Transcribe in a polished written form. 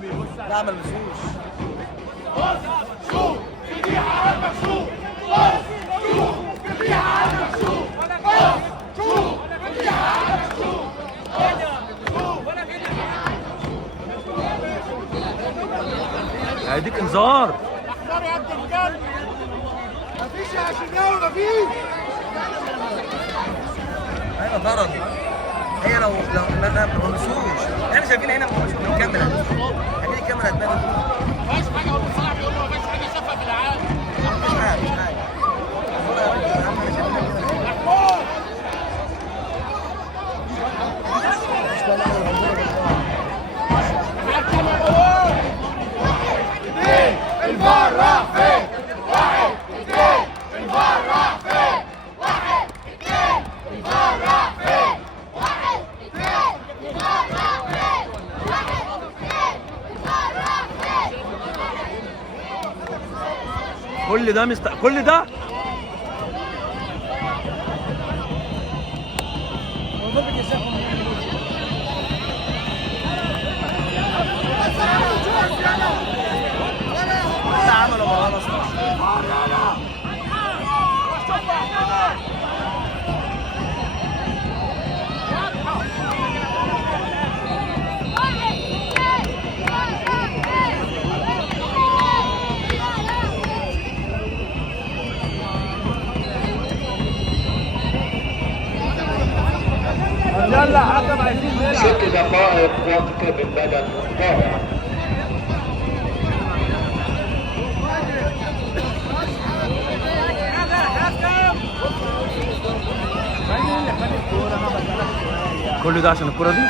لا ما لمسوش. شوف فتيحة على المكشوف. شوف فتيحة على المكشوف. شوف فتيحة على المكشوف. هيديك انذار. احذر يا ابن الكلب. مفيش يا شناوي مفيش. ايوه ضرب. هي لو ما لمسوش احنا شايفين هنا بنشوف الكاميرا. هذه الكاميرا هتبان. مفيش حاجة والله صلاح بيقول له مفيش حاجة شافها في العالم. مش حاجه مش حاجه. الفار راح فين؟ واحد اثنين الفار راح فين؟ واحد اثنين الفار راح فين؟ واحد اثنين الفار راح فين؟ واحد اثنين الفار راح فين؟ كل ده كل ده عملوا مروان اصلا. يلا حكم عايزين نلعب. 6 دقائق وقت بالبدن ضائع. كل ده عشان الكرة دي.